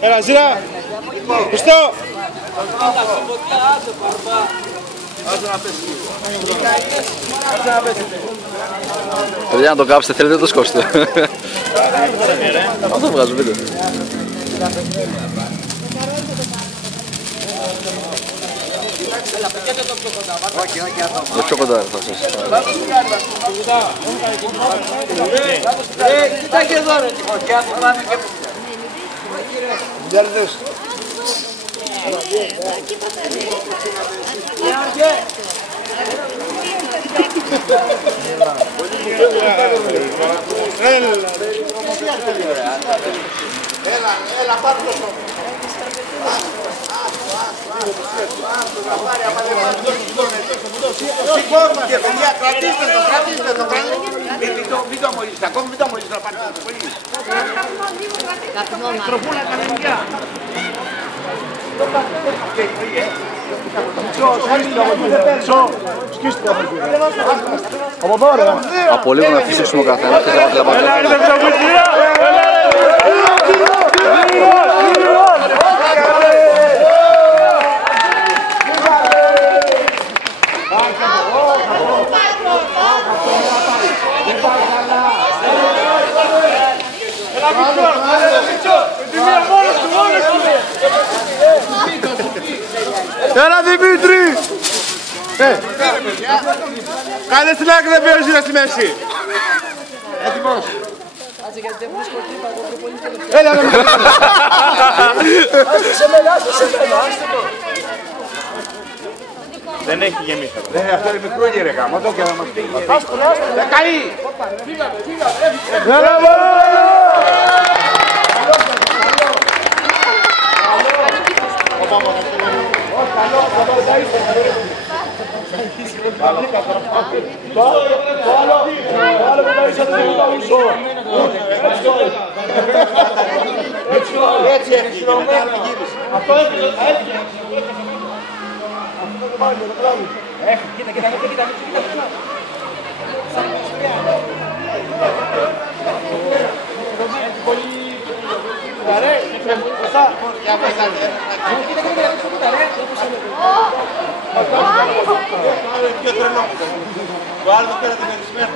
Έλα, Ζήρα. Χριστό. Παιδιά, να το κάψετε, θέλετε να το σκόσετε. Αυτό βγάζω, πείτε. Το πιο κοντά θα σας. Κοίτα και εδώ ρε τη φωτιά που πάνε και που... Διάλυτες. Έλα, πάρ' το σώμα. Σηκώθηκε παιδιά, κρατήστε το. Μην το αμολύσετε, ακόμη μην το αμολύσετε να πάρετε το πολύ. Τροπούλα κανονικά. Από λίγο να φυσήσουμε ο καθένας και θα μας λαμβάνουμε. Έλα Δημήτρη! Κάνε στην άκρη, δεν παίρνεις να στη μέση. Έτοιμος. Έλα να μην δεν έχει γεμίσει. Αυτό είναι μικρούλι ρε γάμο, το και θα μας φύγει. Δεν καεί! Έλα έτσι έφυγε, μετά να γύρισε. Αυτό έφυγε, έφυγε. Αυτό το βάλει, το πράγμα. Έφυγε, κοίτα. Το άλλο πέρα την ερισμένο.